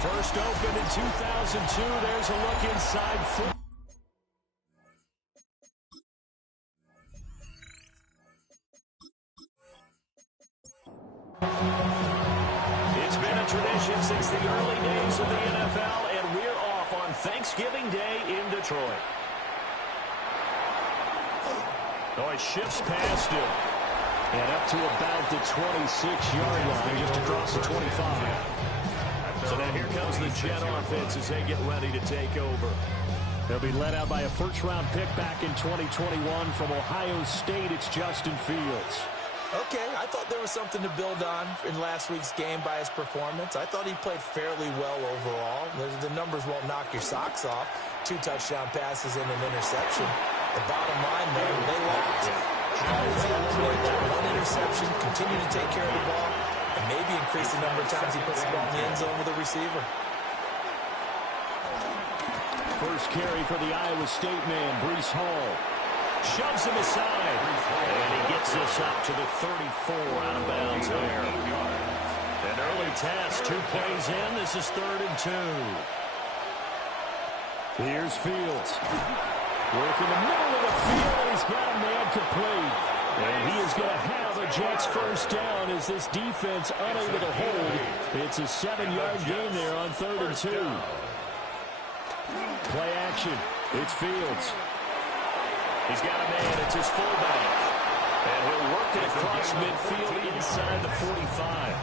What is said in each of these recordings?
First opened in 2002. There's a look inside. It's been a tradition since the early days of the NFL, and we're off on Thanksgiving Day in Detroit. Oh, it shifts past him. And up to about the 26-yard line, just across the 25. So now here comes the Jet offense as they get ready to take over. They'll be led out by a first-round pick back in 2021 from Ohio State. It's Justin Fields. Okay, I thought there was something to build on in last week's game by his performance. I thought he played fairly well overall. The numbers won't knock your socks off. 2 touchdown passes and an interception. The bottom line, though, they lacked. How does he eliminate that 1 interception, continue to take care of the ball, and maybe increase the number of times he puts the ball in the end zone with a receiver? First carry for the Iowa State man, Breece Hall. Shoves him aside. And he gets this up to the 34 out of bounds there. An early task, 2 plays in. This is 3rd and 2. Here's Fields. Working the middle of the field, and he's got a man complete. And he is going to have a Jets first down as this defense unable to hold. It's a 7-yard gain there on 3rd and 2. Play action. It's Fields. He's got a man. It's his fullback. And he'll work it across midfield inside the 45.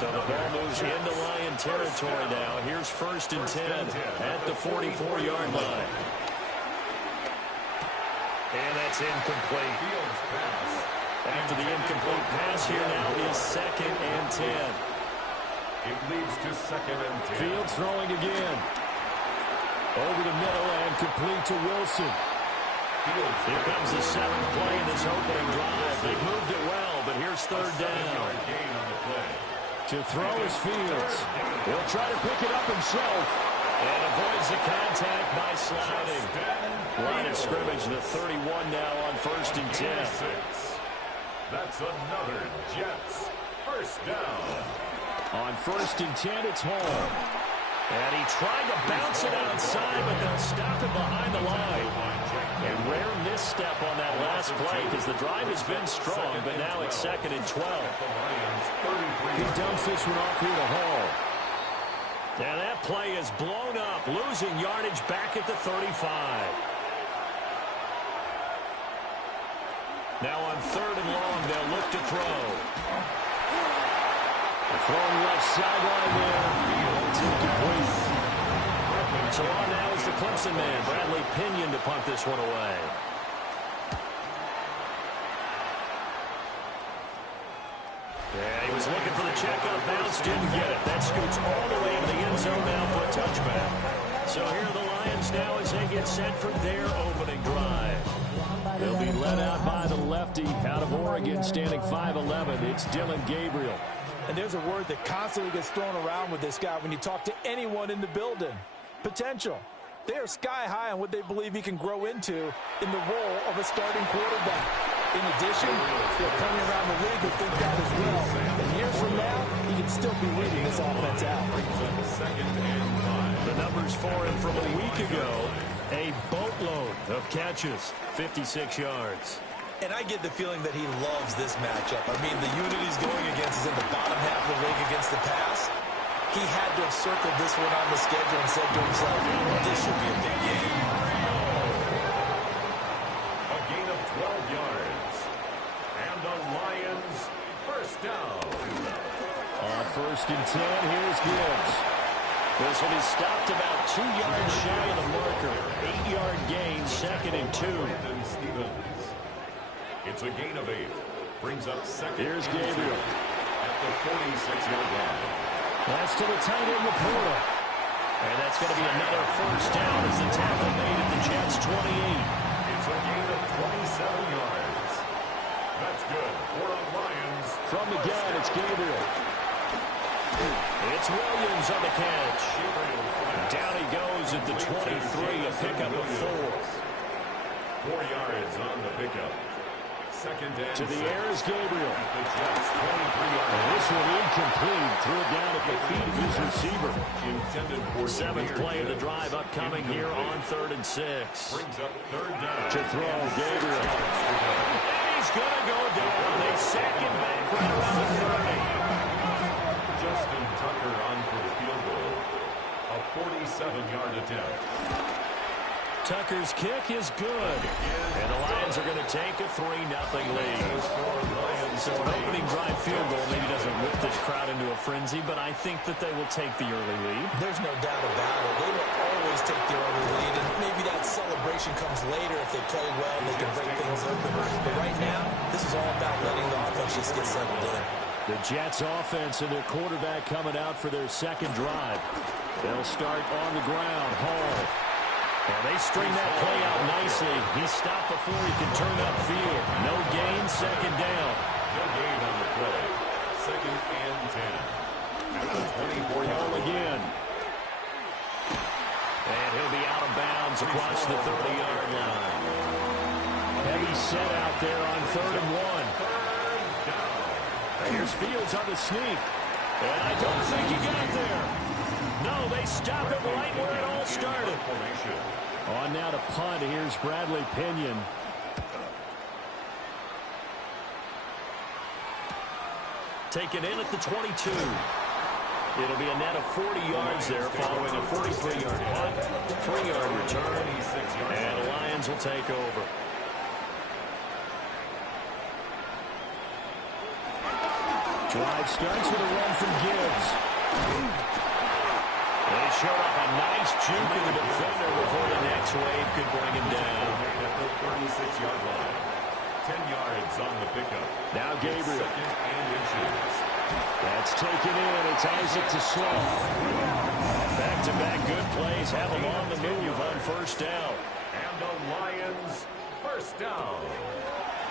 So the ball moves into Lion territory now. Here's 1st and 10 at the 44-yard line. And that's incomplete. After the incomplete pass here now is 2nd and 10. It leads to 2nd and 10. Fields throwing again. Over the middle and complete to Wilson. Here comes the 7th play in this opening drive. They moved it well, but here's 3rd down. To throw is Fields. He'll try to pick it up himself. And avoids the contact by sliding. Line of scrimmage, the 31 now on 1st and 10. That's another Jets first down. On 1st and 10, it's Hall. And he tried to bounce it outside, but they'll stop him behind the line. A rare misstep on that last play because the drive has been strong, but now it's 2nd and 12. He dumps this one off here to Hall. And that play is blown up, losing yardage back at the 35. Now on 3rd and long, they'll look to throw. Throwing left sideline there. It's incomplete. So on now is the Clemson man, Bradley Pinion, to punt this one away. Yeah, he was looking for the checkout bounce, didn't get it. That scoots all the way into the end zone now for a touchback. So here are the Lions now as they get set for their opening drive. They'll be led out by the lefty out of Oregon, standing 5'11". It's Dillon Gabriel. And there's a word that constantly gets thrown around with this guy when you talk to anyone in the building. Potential. They are sky high on what they believe he can grow into in the role of a starting quarterback. In addition, there are plenty around the league who think that as well. And years from now, he can still be leading this offense out. The numbers for him from a week ago, a boatload of catches, 56 yards. And I get the feeling that he loves this matchup. I mean, the unit he's going against is in the bottom half of the league against the pass. He had to have circled this one on the schedule and said to himself, this should be a big game. A gain of 12 yards. And the Lions first down. On 1st and 10, here's Gibbs. This will be stopped about 2 yards shy of the marker. 8-yard gain, 2nd and 2. Brandon Stevens. It's a gain of 8. Brings up 2nd. Here's Gabriel. At the 46-yard line. That's to the tight end, Laporta. And that's going to be another first down as the tackle made at the Jets' 28. It's a gain of 27 yards. That's good for the Lions. From the gun, it's Gabriel. It's Williams on the catch. Down he goes at the 23, a pickup of 4. 4 yards on the pickup. 2nd and to the air is Gabriel. The Jets 23 And this one incomplete. Threw it down at the feet of his receiver. intended for 7th play of the drive upcoming here on 3rd and 6. Brings up 3rd down. To throw, Gabriel. He's going to go down. They sack him back right around the 30. Justin Tucker on for the field goal. A 47-yard attempt. Tucker's kick is good. And the Lions are going to take a 3-0 lead. So an opening drive field goal maybe doesn't whip this crowd into a frenzy, but I think that they will take the early lead. There's no doubt about it. They will always take the early lead, and maybe that celebration comes later if they play well and they can break things open. But right now, this is all about letting the offense just get settled in. The Jets offense and their quarterback coming out for their 2nd drive. They'll start on the ground. Hall. And they string that play out nicely. He stopped before he could turn upfield. No gain, 2nd down. No gain on the play. 2nd and 10. At the 24-yard again. And he'll be out of bounds across the 30-yard line. Heavy set out there on 3rd and 1. And here's Fields on the sneak. And I don't think he got there. No, they stop it right where it all started. On now to punt. Here's Bradley Pinion. Taken in at the 22. It'll be a net of 40 yards there following a 43-yard punt, 3-yard return, and the Lions will take over. Drive starts with a run from Gibbs. They showed up a nice juke in the defender before the next wave could bring him down. At the 36-yard line. 10 yards on the pickup. Now Gabriel. 2nd and inches. That's taken in. It's Isaac to Slow. Back-to-back good plays have him on the move on 1st down. And the Lions first down.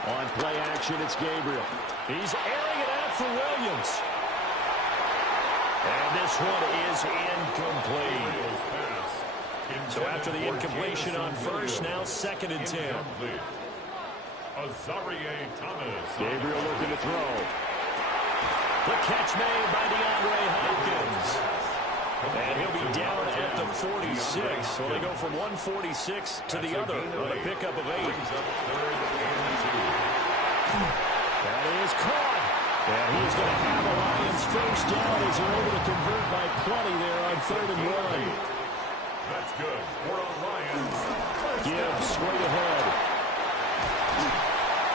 On play action, it's Gabriel. He's airing it out for Williams. And this one is incomplete. So after the incompletion on 1st, now 2nd and 10. Azareye'h Thomas. Gabriel looking to throw. The catch made by DeAndre Hopkins. And he'll be down at the 46. So they go from 146 to the other on a pickup of 8. That is caught. And he's going to have a Lions first down as they're able to convert by plenty there on 3rd and 1. That's good. 4 on Lions. Gibbs straight ahead.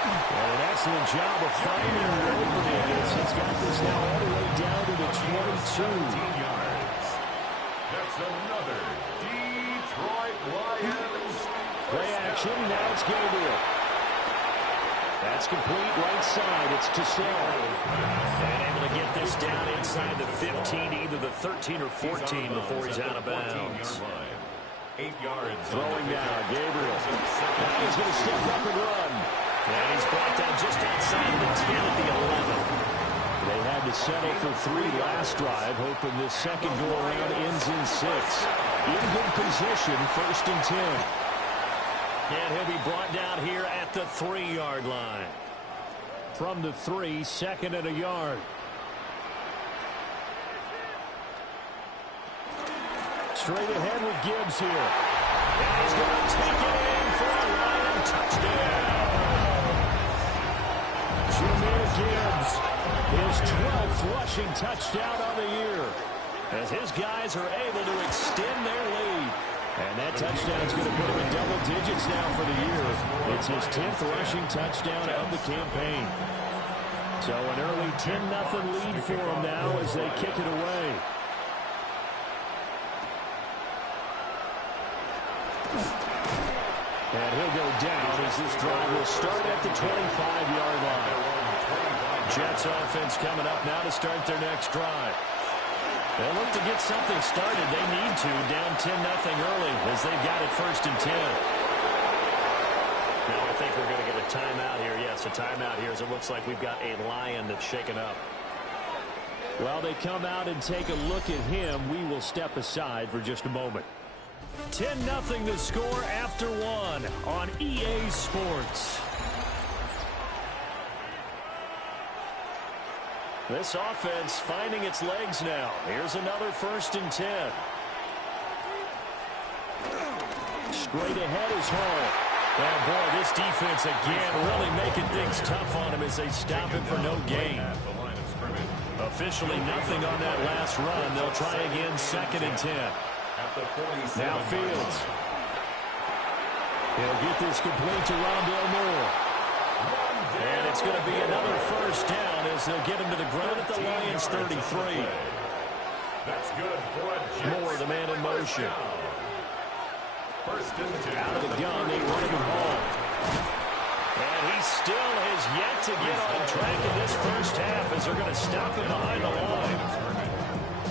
And an excellent job of finding the opening as he's got this now all the way down to the 22. Yards. That's another Detroit Lions. Play action. Now it's Gabriel. That's complete right side. It's Tassel. And able to get this down inside the 15, either the 13 or 14 before he's out of bounds. 8 yards. Throwing now, Gabriel. Now he's going to step up and run. And he's brought down just outside of the 10 at the 11. They had to settle for 3 last drive, hoping this second go-around ends in 6. In good position, 1st and 10. And he'll be brought down here at the 3-yard line. From the 3, 2nd and a yard. Straight ahead with Gibbs here. And he's going to take it in for a Lion touchdown. Jahmyr Gibbs, his 12th rushing touchdown on the year, as his guys are able to extend their lead. And that touchdown's going to put him in double digits now for the year. It's his 10th rushing touchdown of the campaign. So an early 10-0 lead for him now as they kick it away. And he'll go down as this drive will start at the 25-yard line. Jets offense coming up now to start their next drive. They'll look to get something started. They need to, down 10-0 early as they've got it 1st and 10. Now I think we're going to get a timeout here. Yes, a timeout here as it looks like we've got a Lion that's shaken up. While they come out and take a look at him, we will step aside for just a moment. 10-0 the score after 1 on EA Sports. This offense finding its legs now. Here's another 1st and 10. Straight ahead is Hall. And boy, this defense again really making things tough on him as they stop him for no gain. Officially nothing on that last run. They'll try again 2nd and 10. Now Fields. He'll get this complete to Rondale Moore. And it's going to be another 1st down as they'll get him to the ground at the Lions 33. That's good for Moore, the man in motion. 1st and 10. Out of the gun, they run him home. And he still has yet to get on track in this 1st half as they're going to stop him behind the line.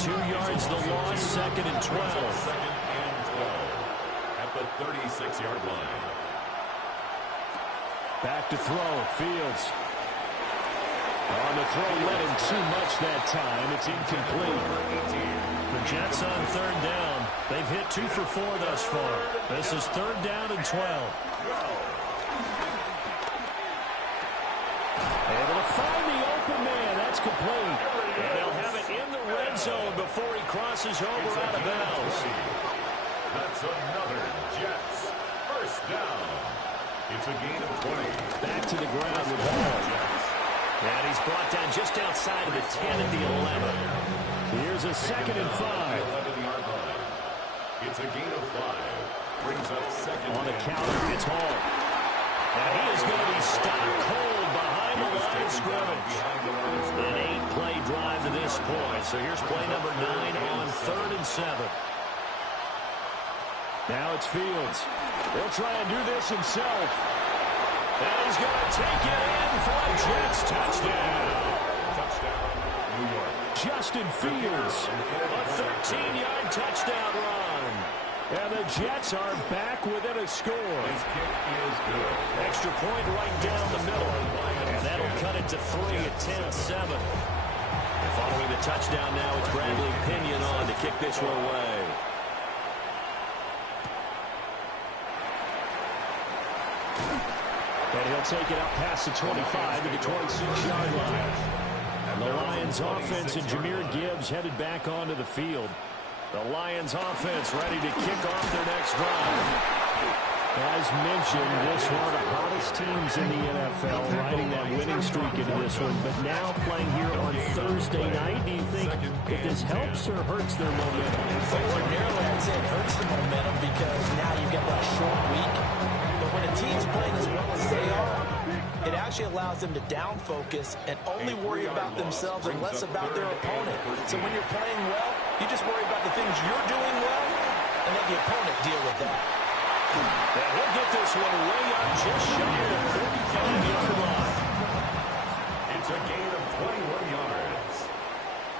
2 yards the loss, 2nd and 12. 2nd and 12 at the 36-yard line. Back to throw, Fields. On the throw, led him too much that time. It's incomplete. The Jets on 3rd down. They've hit 2 for 4 thus far. This is 3rd down and 12. Able to find the open man. That's complete. And they'll have it in the red zone before he crosses over out of bounds. That's another Jets 1st down. It's a gain of 20. Back to the ground with Hall. And he's brought down just outside of the 10 at the 11. Here's a 2nd and 5. 11-yard line. It's a gain of 5. Brings up 2nd. On the counter, it's Hall. And he is going to be stopped cold behind the line of scrimmage. An 8-play drive to this point. So here's play number 9 on 3rd and 7. Now it's Fields. He'll try and do this himself. And he's going to take it in for a Jets touchdown. Touchdown, New York. Justin Fields, a 13-yard touchdown run. And the Jets are back within a score. His kick is good. Extra point right down the middle. And that'll cut it to 3 at 10-7. Following the touchdown now, it's Bradley Pinion on to kick this one away. And he'll take it up past the 25 to the 26-yard line. And the Lions offense and Jahmyr Gibbs headed back onto the field. The Lions offense ready to kick off their next drive. As mentioned, this one of the hottest teams in the NFL, riding that winning streak into this one. But now playing here on Thursday night, do you think that this helps or hurts their momentum? Ordinarily, I'd say it hurts the momentum because now you've got that short week. But when a team's playing as well as they are, it actually allows them to down focus and only worry about themselves and less about their opponent. So when you're playing well, you just worry about the things you're doing well and let the opponent deal with that. And he'll get this one way up just shy of the 35-yard line. It's a gain of 21 yards.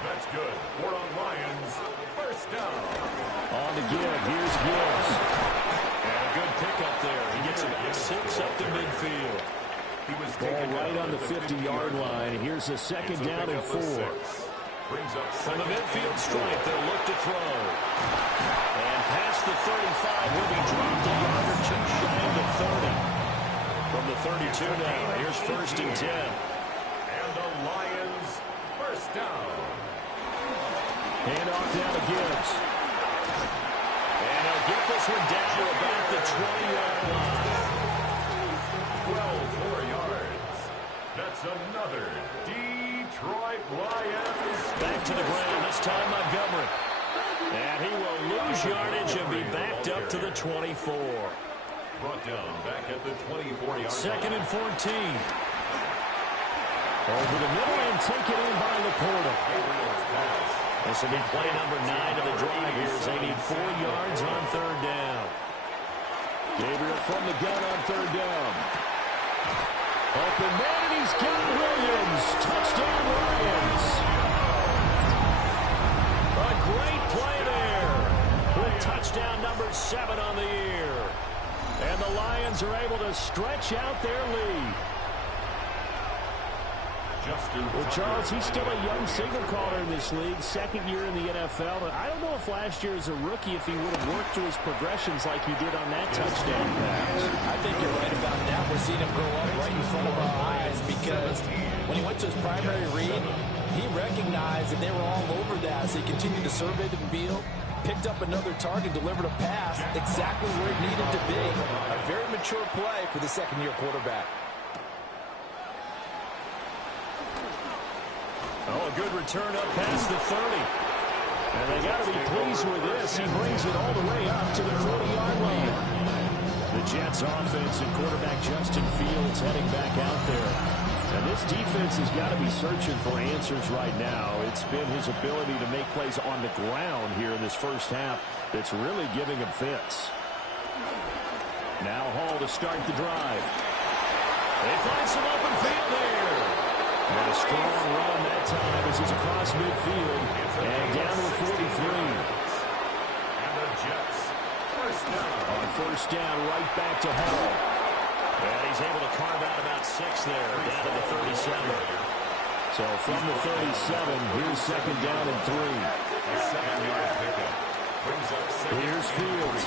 That's good. For the Lions, first down. On the give, here's Gibbs. And a good pickup there. He gets about 6 up to midfield. Ball right on the 50-yard line. Here's a second down and 4. From the midfield stripe, they'll look to throw. And past the 35 will be dropped a yard or two shy of the 30. From the 32 now, here's first and 10. And the Lions, first down. Hand off down to Gibbs. And he'll get this one down to about the 20-yard line. 12 more yards. That's another Detroit Lions. Back to the ground, this time Montgomery. And he will lose yardage and be backed up to the 24. Brought down back at the 24-yard line. Second and 14. Over the middle and taken in by Laporta. This will be play number 9 of the drive here as they need 4 yards on third down. Gabriel from the gun on third down. Open man, and he's got Williams. Touchdown, Lions. A great play there. With touchdown number 7 on the year. And the Lions are able to stretch out their lead. Well, Charles, he's still a young signal caller in this league, second year in the NFL. But I don't know if last year as a rookie, if he would have worked through his progressions like he did on that touchdown pass. I think you're right about that. We're seeing him grow up right in front of our eyes because when he went to his primary read, he recognized that they were all over that. So he continued to survey the field, picked up another target, delivered a pass exactly where it needed to be. A very mature play for the second-year quarterback. Oh, a good return up past the 30. And they got to be pleased with this. He brings it all the way up to the 40-yard line. The Jets offense and quarterback Justin Fields heading back out there. And this defense has got to be searching for answers right now. It's been his ability to make plays on the ground here in this first half that's really giving him fits. Now Hall to start the drive. They find some open field there. And a strong run that time as he's across midfield and down to the 43. And the Jets, first down. On first down, right back to Hall. And he's able to carve out about 6 there, down to the 37. So from the 37, here's second down and 3. A 7-yard pickup. Brings up 6. Here's Fields.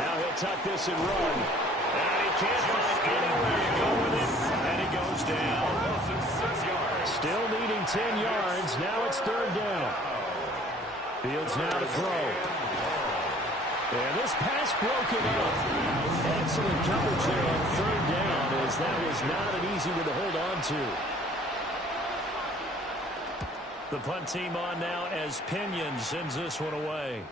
Now he'll tuck this and run. And he can't find anywhere to go with it. And he goes down. Still needing 10 yards. Now it's third down. Fields now to throw. And this pass broken up. Excellent coverage there on third down as that was not an easy one to hold on to. The punt team on now as Pinion sends this one away.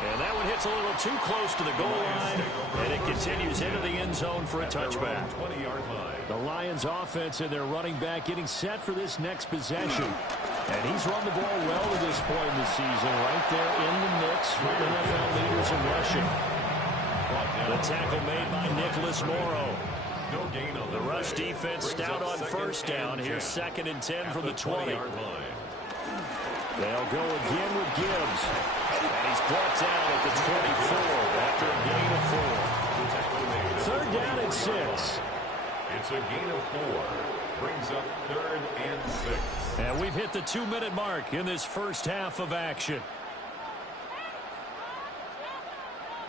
And that one hits a little too close to the goal line, and it continues into the end zone for a touchback. 20-yard line. The Lions offense and their running back getting set for this next possession. And he's run the ball well to this point in the season, right there in the mix for NFL leaders in rushing. The tackle made by Nicholas Morrow. No gain on The rush defense stout on first down. Here's second and 10 from the 20. They'll go again with Gibbs. And he's brought down at the 24 after a gain of 4. Third down and 6. It's a gain of 4. Brings up third and 6. And we've hit the 2-minute mark in this first half of action.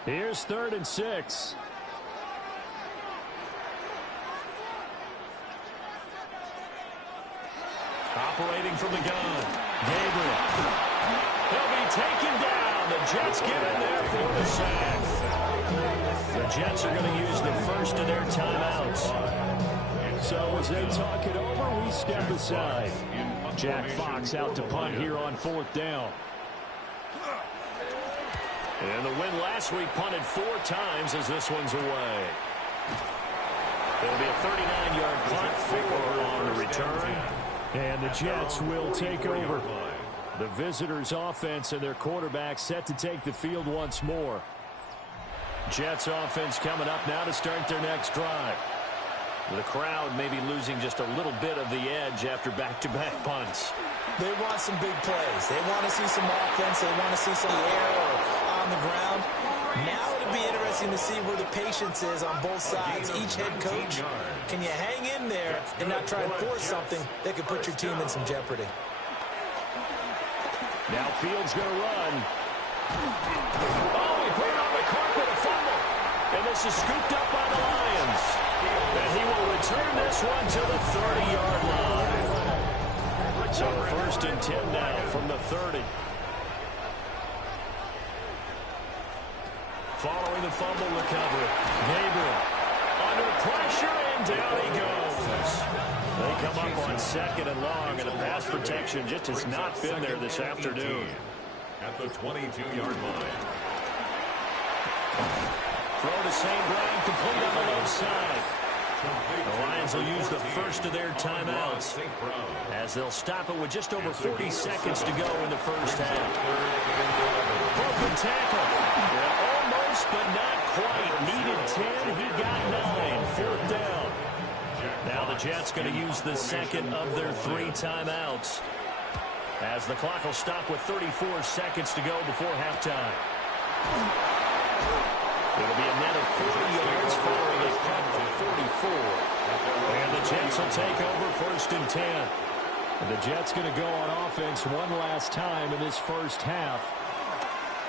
Here's third and 6. Operating from the gun. Gabriel. He'll be taken down. The Jets get in there for the sack. The Jets are going to use the first of their timeouts. So as they talk it over, we step aside. Jack Fox out to punt here on 4th down. And the win last week punted 4 times as this one's away. It'll be a 39-yard punt, 4 on the return. And the Jets will take over. The visitors' offense and their quarterback set to take the field once more. Jets offense coming up now to start their next drive. The crowd may be losing just a little bit of the edge after back-to-back punts. They want some big plays. They want to see some offense. They want to see some air or on the ground. Now it'll be interesting to see where the patience is on both sides. Each head coach, can you hang in there and not try and force something that could put your team in some jeopardy? Now Fields going to run. Oh, he put it on the carpet, a fumble. And this is scooped up by the Lions. And he will return this one to the 30-yard line. So 1st and 10 now from the 30. Following the fumble recovery, Gabriel under pressure, and down he goes. They come up on 2nd and long, and the pass protection just has not been there this afternoon. At the 22-yard line. Throw to St. Brown, complete on the low side. The Lions will use the first of their timeouts as they'll stop it with just over 40 seconds to go in the first half. Broken tackle. Yeah, almost, but not quite. Needed 10. He got 9. 4th down. Now the Jets going to use the second of their 3 timeouts as the clock will stop with 34 seconds to go before halftime. It'll be a net of 40 yards following a punt of 44. And the Jets will take over 1st and 10. And the Jets going to go on offense one last time in this first half.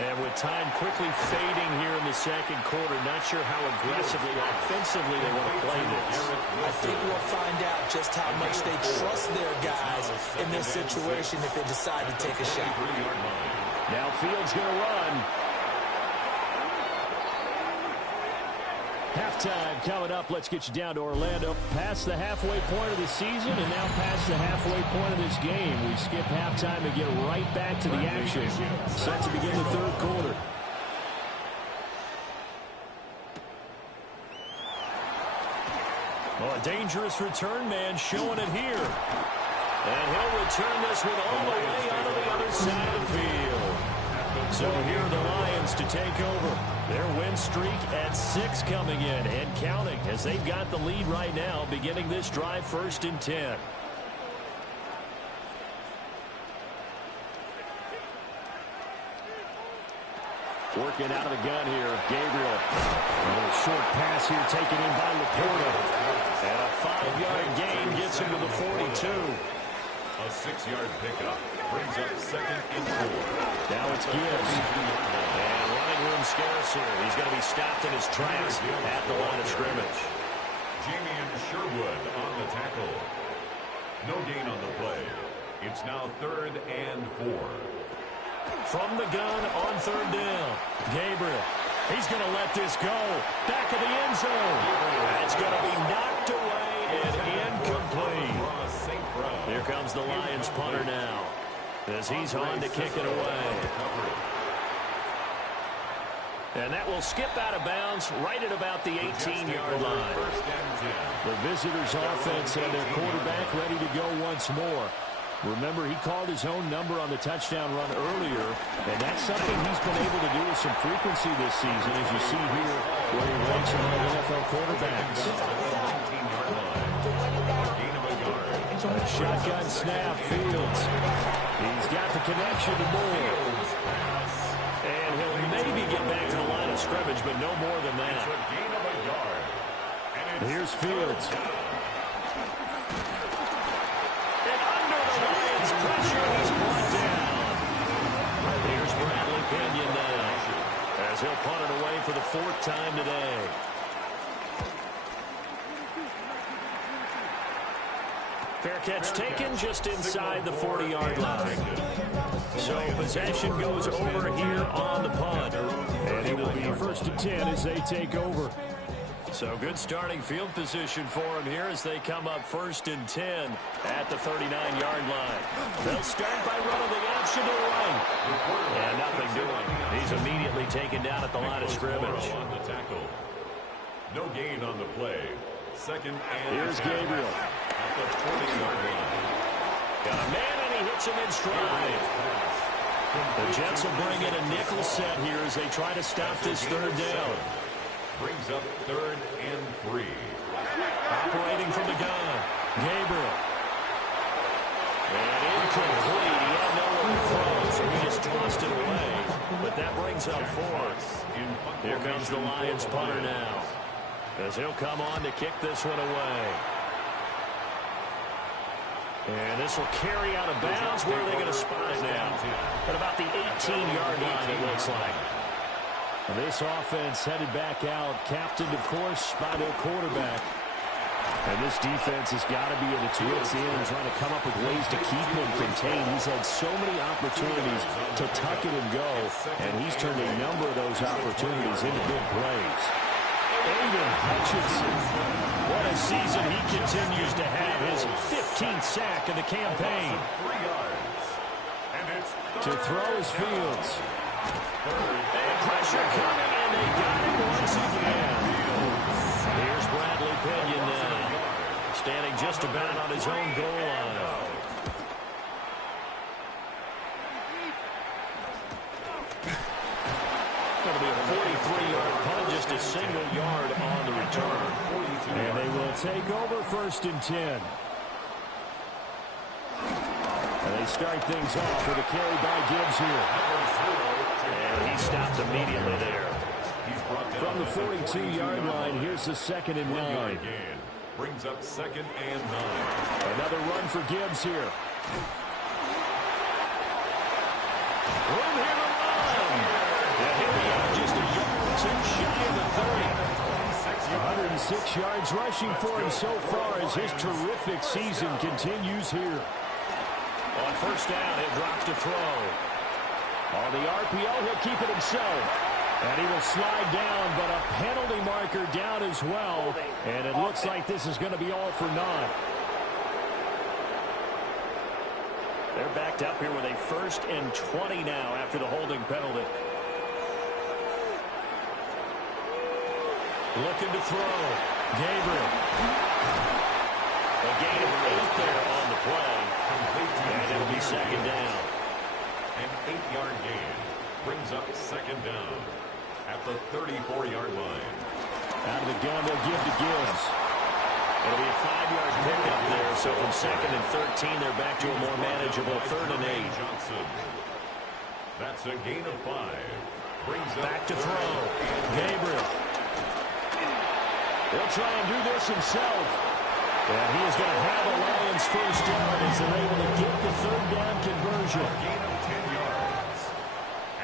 And with time quickly fading here in the second quarter, not sure how aggressively, offensively they want to play this. I think we'll find out just how much they trust their guys in this situation if they decide to take a shot. Now Fields going to run. Halftime coming up. Let's get you down to Orlando. Past the halfway point of the season and now past the halfway point of this game. We skip halftime and get right back to the action. Set to begin the 3rd quarter. Oh, a dangerous return man showing it here. And he'll return this one all the way onto the other side of the field. So here are the Lions to take over. Their win streak at 6 coming in and counting as they've got the lead right now beginning this drive 1st and 10. Working out of the gun here, Gabriel. A little short pass here taken in by Laporta. And a 5-yard gain gets him to the 42. A 6-yard pickup brings up 2nd and 4. Now it's Gibbs. And running room scarce here. He's going to be stopped in his tracks at the line of scrimmage. Jamian Sherwood on the tackle. No gain on the play. It's now 3rd and 4. From the gun on 3rd down. Gabriel. He's going to let this go. Back of the end zone. That's going to be knocked away and incomplete. Here comes the Lions punter now as he's on to kick it away. And that will skip out of bounds right at about the 18-yard line. The visitors' offense and their quarterback ready to go once more. Remember, he called his own number on the touchdown run earlier, and that's something he's been able to do with some frequency this season, as you see here where he ranks among NFL quarterbacks. A shotgun snap, Fields. He's got the connection to Moore. And he'll maybe get back to the line of scrimmage, but no more than that. Here's Fields. Pressure, he's brought down. Here's Bradley Pinion now as he'll punt it away for the 4th time today. Fair catch taken just inside the 40-yard line. So possession goes over here on the punt. And it will be 1st and 10 as they take over. So good starting field position for him here as they come up 1st and 10 at the 39-yard line. They'll start by running the option to the right. And nothing doing. He's immediately taken down at the line of scrimmage. On the tackle. No gain on the play. 2nd and Here's Gabriel. At the 40-yard line. Got a man, and he hits him in stride. The Jets will bring in a nickel set here as they try to stop this 3rd down. Brings up 3rd and 3. Operating from the gun. Gabriel. And incomplete. He had nowhere to throw, so he just tossed it away. But that brings up 4th. Here comes the Lions punter now, as he'll come on to kick this one away. And this will carry out of bounds. Where are they going to spot it now? At about the 18-yard line, it looks like. This offense headed back out, captained, of course, by their quarterback. And this defense has got to be at its wits' end, trying to come up with ways to keep him contained. He's had so many opportunities to tuck it and go, and he's turned a number of those opportunities into big plays. Aiden Hutchinson. What a season he continues to have. His 15th sack of the campaign. 3 yards. And it's To throw his fields. And pressure coming, and they got him once again. Here's Bradley Pinion now, standing just about on his own goal line. Going to be a 43-yard punt, just a single yard on the return. And they will take over 1st and 10. And they start things off with a carry by Gibbs here. And he stopped immediately there. From the 42-yard line, here's the 2nd and 9. Brings up 2nd and 9. Another run for Gibbs here. Room here to run. And here we are, just a yard or two shy of the 30. 106 yards rushing for him so far as his terrific season continues here. On 1st down, it drops to throw. On the RPO, he'll keep it himself. And he will slide down, but a penalty marker down as well. And it looks like this is going to be all for naught. They're backed up here with a 1st and 20 now after the holding penalty. Looking to throw. Gabriel. A gain of 8 there on the play. And it'll be 2nd down. An 8-yard gain brings up 2nd down at the 34-yard line. Out of the gun, they'll give to Gibbs. It'll be a 5-yard pickup there. So from 2nd and 13, they're back to a more manageable 3rd and 8. Johnson. That's a gain of 5. Brings up back to throw. Gabriel. He'll try and do this himself. And he is going to have a Lions 1st down as they're able to get the 3rd down conversion. A gain of 10 yards.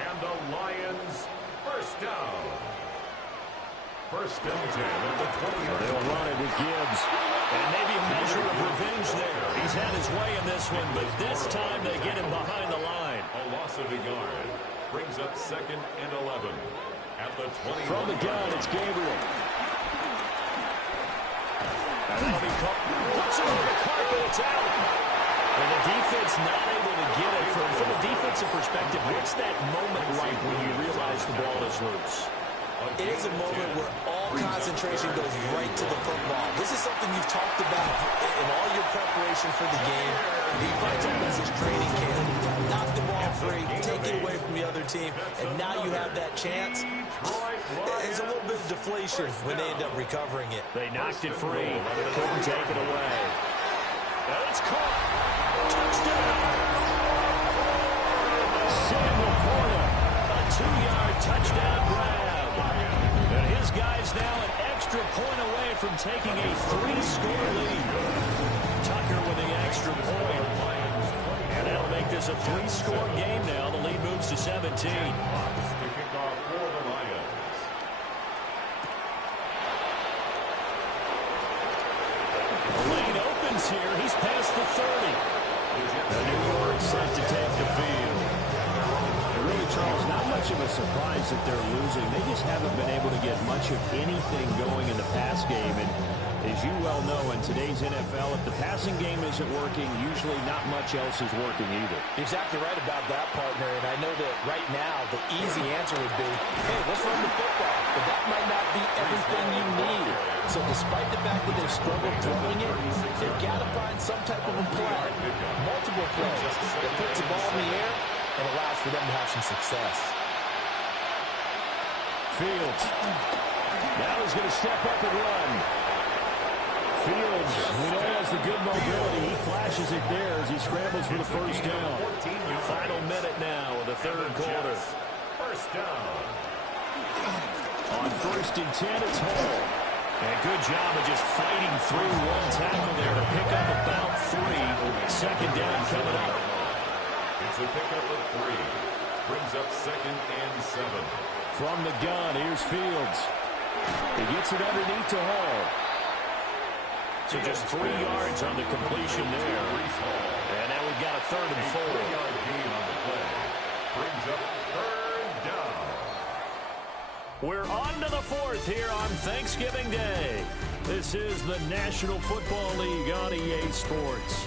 And the Lions 1st down. 1st and 10 at the 20-yard line. They'll run it with Gibbs. And maybe a measure of revenge there. He's had his way in this one, but this time they get him behind the line. A loss of a yard. Brings up 2nd and 11 at the 20. From the gun, it's Gabriel. And that'll be caught. Puts it over the carpet. It's out. And the defense not able to get it. From a defensive perspective, what's that moment like when you realize the ball is loose? It is a moment where all concentration goes right to the football. This is something you've talked about in all your preparation for the game. You probably talked about this training camp. Knock the ball free, take it away from the other team, and now you have that chance. There's a little bit of deflation when they end up recovering it. They knocked it free. Couldn't take it away. And it's caught. Touchdown. Samuel Porter. A 2-yard touchdown grab. And his guy's now an extra point away from taking a 3-score lead. Tucker with the extra point. And that'll make this a 3-score game now. The lead moves to 17. To kick off for the Lions. Lane open gains here. He's past the 30. The New York set to take the field. Really, Charles, not much of a surprise that they're losing. They just haven't been able to get much of anything going in the pass game. And as you well know, in today's NFL, if the passing game isn't working, usually not much else is working either. Exactly right about that, partner. And I know that right now the easy answer would be, hey, let's run the football. But that might not be everything you need. So despite the fact that they've struggled throwing it, they've got to find some type of a play, multiple plays that puts the ball in the air and allows for them to have some success. Fields. Now he's going to step up and run. Fields, we know he has the good mobility. He flashes it there as he scrambles for the first down. Final minute now of the third quarter. First down. On 1st and 10, it's Hall. And good job of just fighting through one tackle there to pick up about 3. Second down coming up. It's a pickup of 3. Brings up 2nd and 7. From the gun, here's Fields. He gets it underneath to Hall. So just 3 yards on the completion there. And now we've got a 3rd and 4. 3-yard gain on the play. Brings up 3rd down. We're on to the 4th here on Thanksgiving Day. This is the National Football League on EA Sports.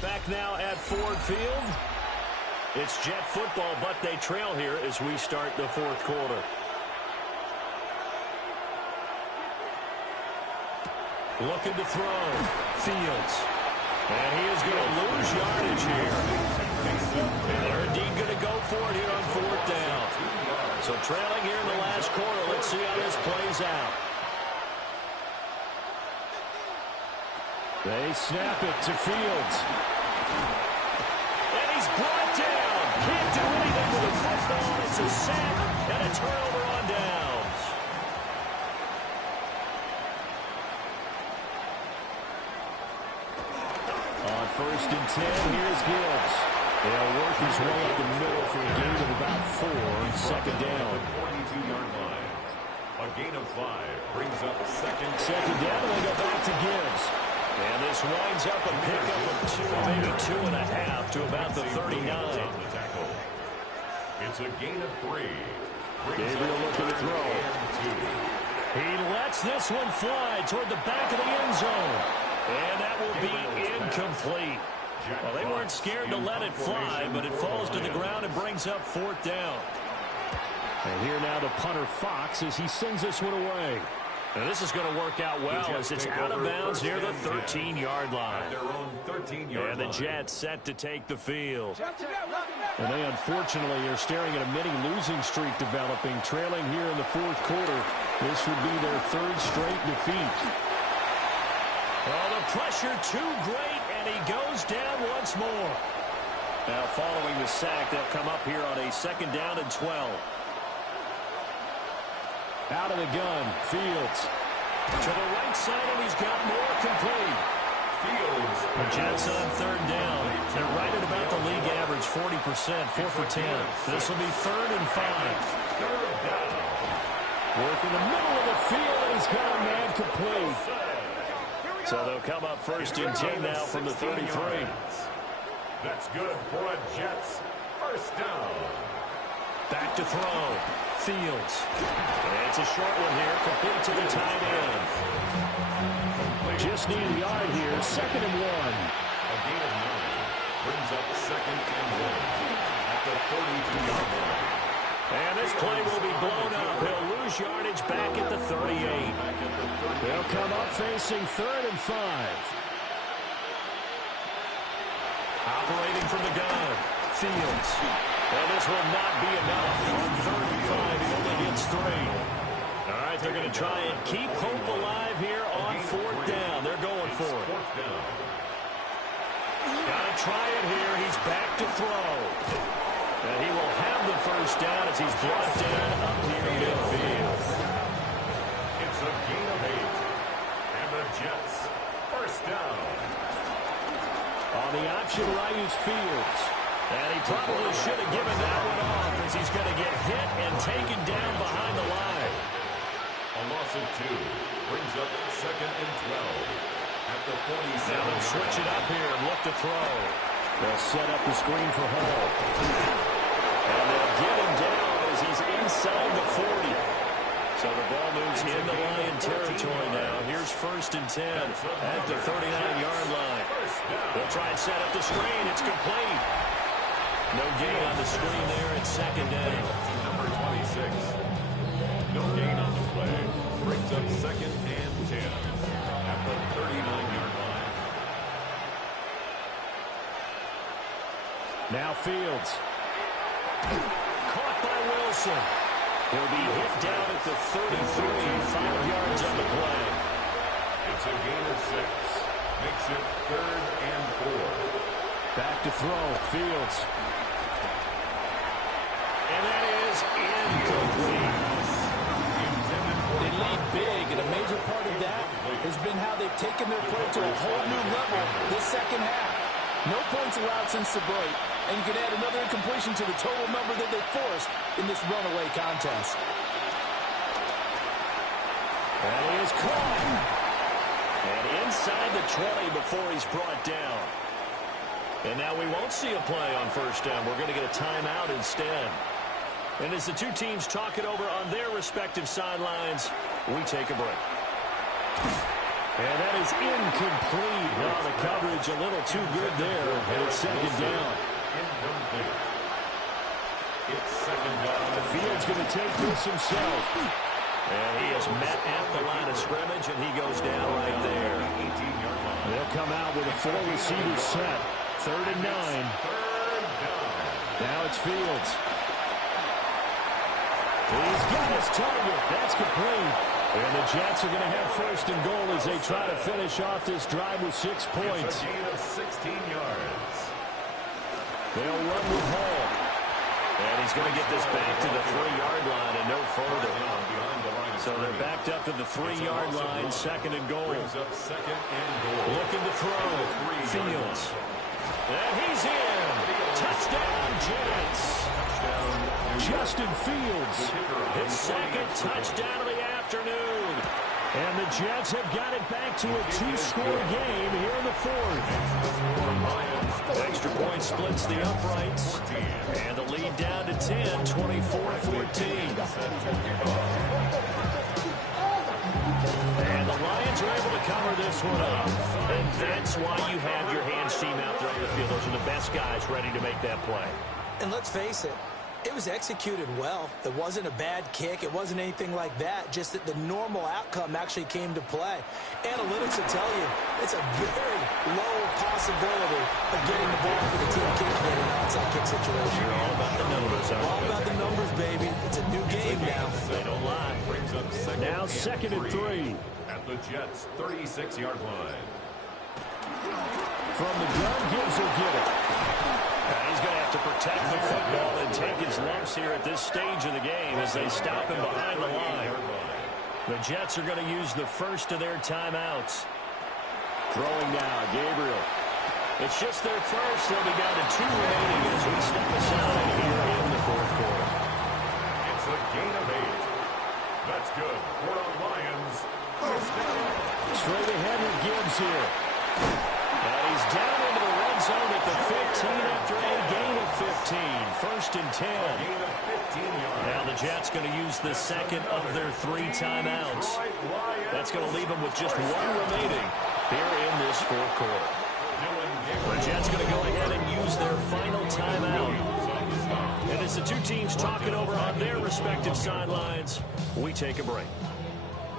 Back now at Ford Field. It's Jet football, but they trail here as we start the 4th quarter. Looking to throw. Fields. And he is going to lose yardage here. And they're indeed going to go for it here on 4th down. So trailing here in the last quarter. Let's see how this plays out. They snap it to Fields. And he's brought down. Can't do anything with the football. It's a sack and a turnover on downs. On 1st and 10, here's Gibbs. They'll work his way up the middle for a gain of about 4. Second down. 42-yard line. A gain of 5 brings up second down, and they go back to Gibbs. And this winds up a pickup of 2, maybe 2.5 to about the 39. It's a gain of 3. Gabriel looking to throw. He lets this one fly toward the back of the end zone. And that will be incomplete. Well, they weren't scared to let it fly, but it falls to the ground and brings up 4th down. And here now the punter Fox as he sends this one away. And this is going to work out well as it's out of bounds near the 13-yard line. And the Jets set to take the field. And they unfortunately are staring at a mini losing streak developing, trailing here in the 4th quarter. This would be their 3rd straight defeat. Oh, the pressure too great, and he goes down once more. Now following the sack, they'll come up here on a 2nd down and 12. Out of the gun, Fields. To the right side, and he's got more complete. Fields. The Jets on 3rd down. They're right at about the league average, 40%, 4 for 10. This will be 3rd and 5. Work in the middle of the field, and he's got a man complete. So they'll come up 1st and 10 now from the 33. That's good for a Jets 1st down. Back to throw. Fields. And it's a short one here, complete to the tight end. Just need a yard here, 2nd and 1. A gain of 9 brings up 2nd and 1 at the 42-yard line. And this play will be blown up. He'll lose yardage back at the 38. They'll come up facing 3rd and 5. Operating from the gun. Fields. And this will not be enough. On 3rd and 5, he only gets 3. All right, they're going to try and keep hope alive here on 4th down. They're going for it. Got to try it here. He's back to throw. And he will have the 1st down as he's brought down up near midfield. It's a gain of 8. And the Jets 1st down. On the option right is Fields. And he probably should have given that one off as he's going to get hit and taken down behind the line. A loss of 2 brings up 2nd and 12. At the 47. Now they'll switch it up here and look to throw. They'll set up the screen for Hall. And they'll get him down as he's inside the 40. So the ball moves into Lion territory now. Here's 1st and 10 at the 39-yard line. They'll try and set up the screen. It's complete. No gain on the screen there at 2nd down. Number 26. No gain on the play. Brings up 2nd and 10 at the 39-yard line. Now Fields. Caught by Wilson. He'll be hit down at the 33, 5 yards on the play. It's a gain of 6. Makes it 3rd and 4. Back to throw. Fields. And that is incomplete. They lead big, and a major part of that has been how they've taken their play to a whole new level this second half. No points allowed since the break, and you can add another incompletion to the total number that they forced in this runaway contest. That is caught. And inside the 20 before he's brought down. And now we won't see a play on 1st down. We're going to get a timeout instead. And as the two teams talk it over on their respective sidelines, we take a break. And that is incomplete. Well, the coverage a little too good there. And it's 2nd down. Incomplete. It's 2nd down. Fields going to take this himself. And he is met at the line of scrimmage, and he goes down right there. 18-yard line. They'll come out with a 4-receiver set. 3rd and 9. 3rd down. Now it's Fields. He's got his target. That's complete. And the Jets are going to have 1st and goal as they try to finish off this drive with 6 points. It's a gain of 16 yards. They'll run with Hall. And he's going to get this back to the 3-yard line and no further. Behind the line of So they're backed up to the 3-yard line, 2nd and goal. Brings up 2nd and goal. Looking to throw. Fields. And he's in. Touchdown, Jets. Justin Fields. His 2nd touchdown of the afternoon. And the Jets have got it back to a 2-score game here in the 4th. Extra point splits the uprights. And the lead down to 10, 24-14. And the Lions are able to cover this one up. And that's why you have your hands team out there on the field. Those are the best guys ready to make that play. And let's face it, it was executed well. It wasn't a bad kick. It wasn't anything like that. Just that the normal outcome actually came to play. Analytics will tell you it's a very low possibility of getting the ball for the team kicking in an onside kick situation. You're all about the numbers, aren't you? All about the numbers, baby. It's a new game now. They don't lie. Brings up 2nd Now 2nd and 3. at the Jets' 36-yard line. From the gun, Gibbs will get it. He's going to have to protect the football and take his lumps here at this stage of the game as they stop him behind the line. The Jets are going to use the first of their timeouts. Throwing now, Gabriel. It's just their first. They'll be down to 2 remaining as we step aside here in the 4th quarter. It's a gain of 8. That's good for the Lions. First down. Straight ahead with Gibbs here. And he's down into the red zone at the 15 after a gain of 15. 1st and 10. Gain of 15 yards. Now the Jets going to use the 2nd of their 3 timeouts. That's going to leave them with just 1 remaining here in this 4th quarter. The Jets going to go ahead and use their final timeout. And as the two teams talk it over on their respective sidelines, we take a break.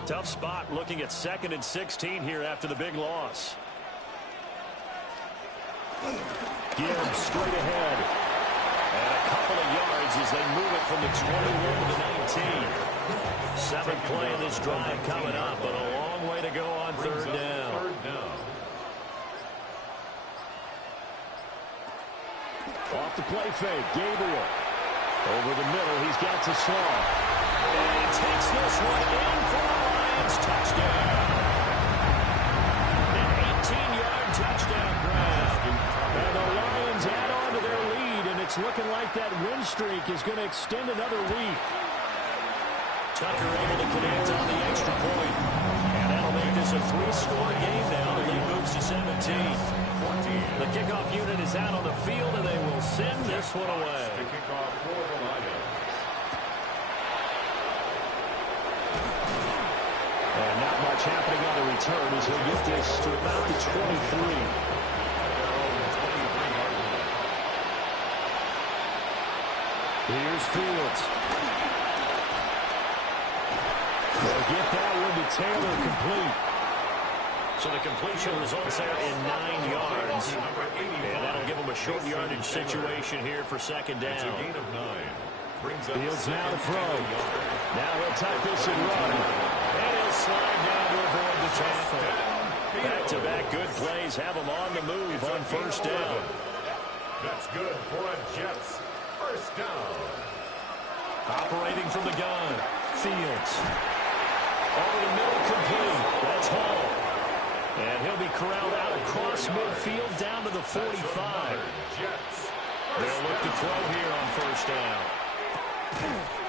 Tough spot looking at 2nd and 16 here after the big loss. Gibbs straight ahead. And a couple of yards as they move it from the 21 to the 19. 7th play of this drive coming up, but a long way to go on 3rd down. Off the play fake, Gabriel. Over the middle, he's got to Slaw. And he takes this one in for the Lions touchdown. An 18-yard touchdown grab. And the Lions add on to their lead, and it's looking like that win streak is going to extend another week. Tucker able to connect on the extra point. And that'll make this a 3-score game now to lead the kickoff unit is out on the field, and they will send this one away. The kickoff for the Lions. And not much happening on the return as he'll get this to about the 23. Here's Fields. They'll get that one to Taylor complete. So the completion results there in 9 yards. And that'll give him a short yardage situation here for second down. It's a gain of 9. Fields now to throw. Now he'll tuck this and run. And he'll slide down to avoid the tackle. Back-to-back good plays have him on the move on first down. That's good for a Jets first down. Operating from the gun. Fields. Over the middle, complete. That's Hall. And he'll be corralled out across midfield down to the 45. They'll look to throw here on first down.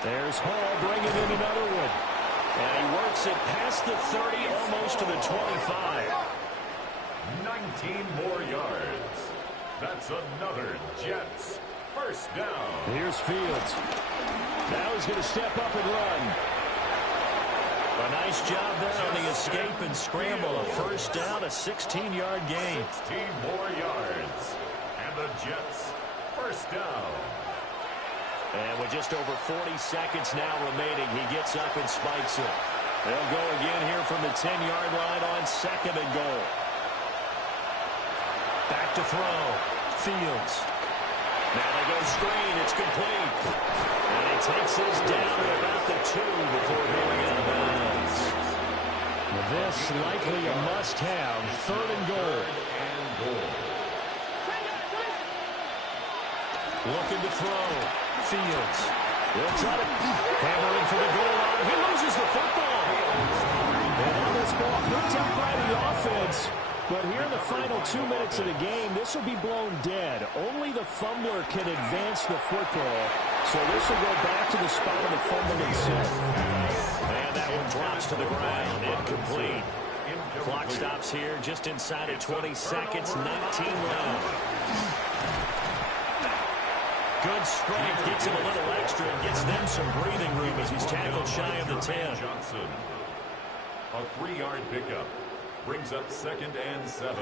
There's Hall bringing in another one. And he works it past the 30, almost to the 25. 19 more yards. That's another Jets first down. Here's Fields. Now he's going to step up and run. A nice job there on the escape and scramble. A first down, a 16-yard gain. 16 more yards. And the Jets first down. And with just over 40 seconds now remaining, he gets up and spikes it. They'll go again here from the 10-yard line on second and goal. Back to throw. Fields. Now they go screen. It's complete. And he takes this down to about the 2 before going out of bounds. This likely a must-have. Third and goal. Looking to throw. Fields. He'll try to hammer in for the goal line. He loses the football. And now this ball picked up by the offense. But here in the final 2 minutes of the game, this will be blown dead. Only the fumbler can advance the football. So this will go back to the spot of the fumble itself. And that one drops to the ground. Incomplete. Clock stops here just inside of 20 seconds. 19 left. Good strength, gets him a little extra and gets them some breathing room as he's tackled shy of the 10. Johnson, a 3-yard pickup, brings up 2nd and 7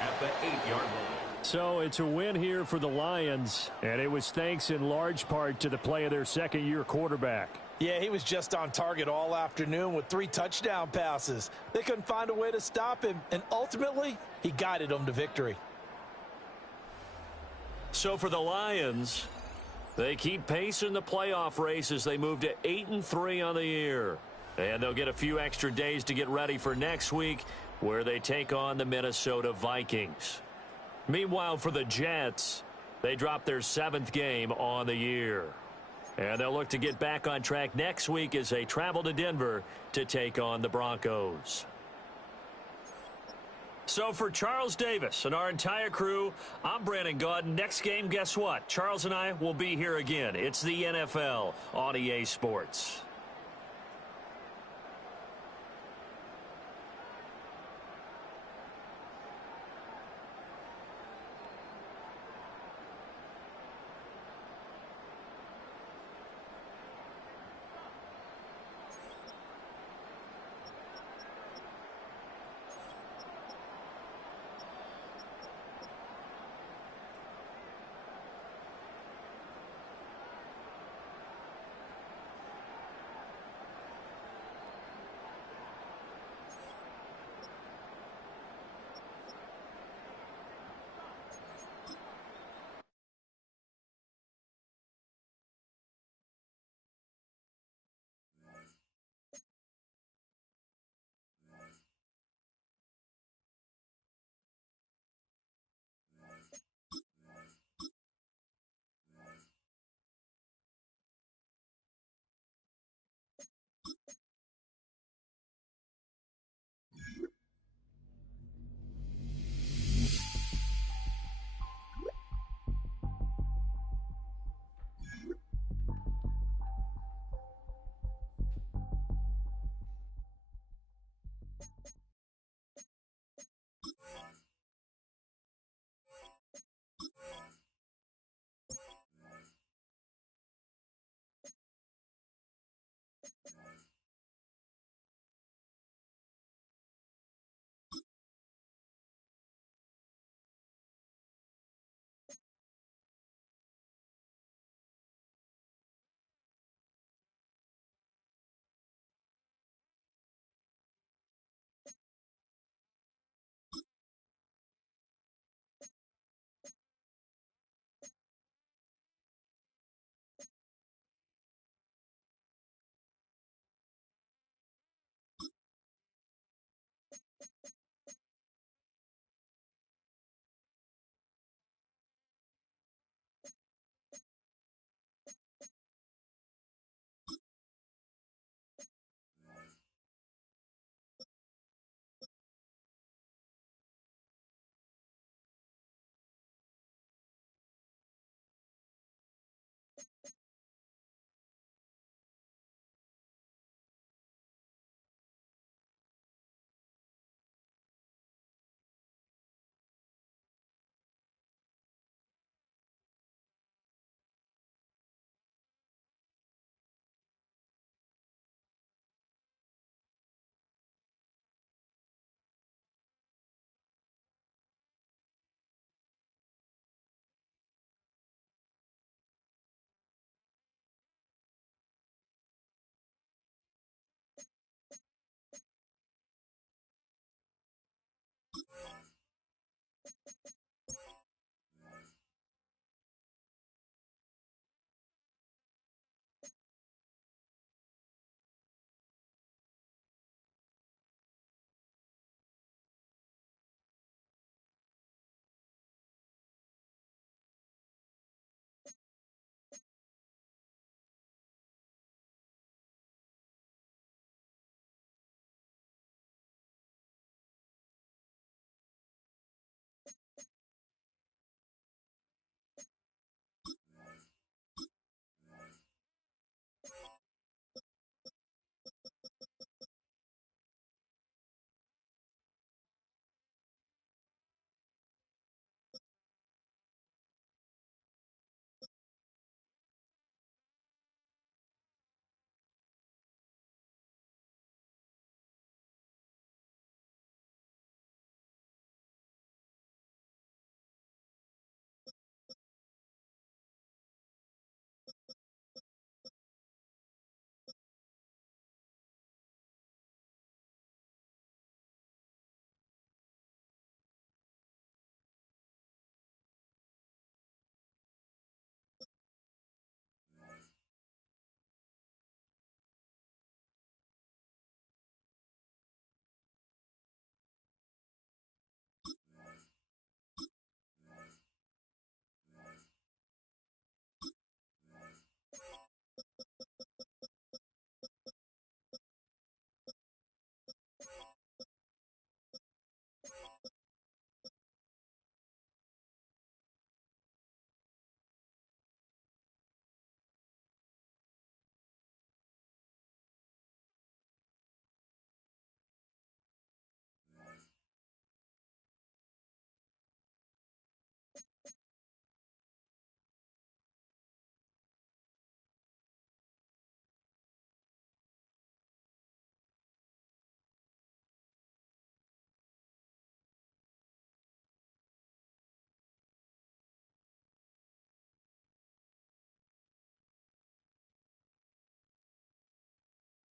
at the 8-yard line. So it's a win here for the Lions, and it was thanks in large part to the play of their second-year quarterback. Yeah, he was just on target all afternoon with 3 touchdown passes. They couldn't find a way to stop him, and ultimately, he guided them to victory. So for the Lions, they keep pace in the playoff race as they move to 8-3 on the year. And they'll get a few extra days to get ready for next week, where they take on the Minnesota Vikings. Meanwhile, for the Jets, they drop their 7th game on the year. And they'll look to get back on track next week as they travel to Denver to take on the Broncos. So for Charles Davis and our entire crew, I'm Brandon Gaudin. Next game, guess what? Charles and I will be here again. It's the NFL on EA Sports.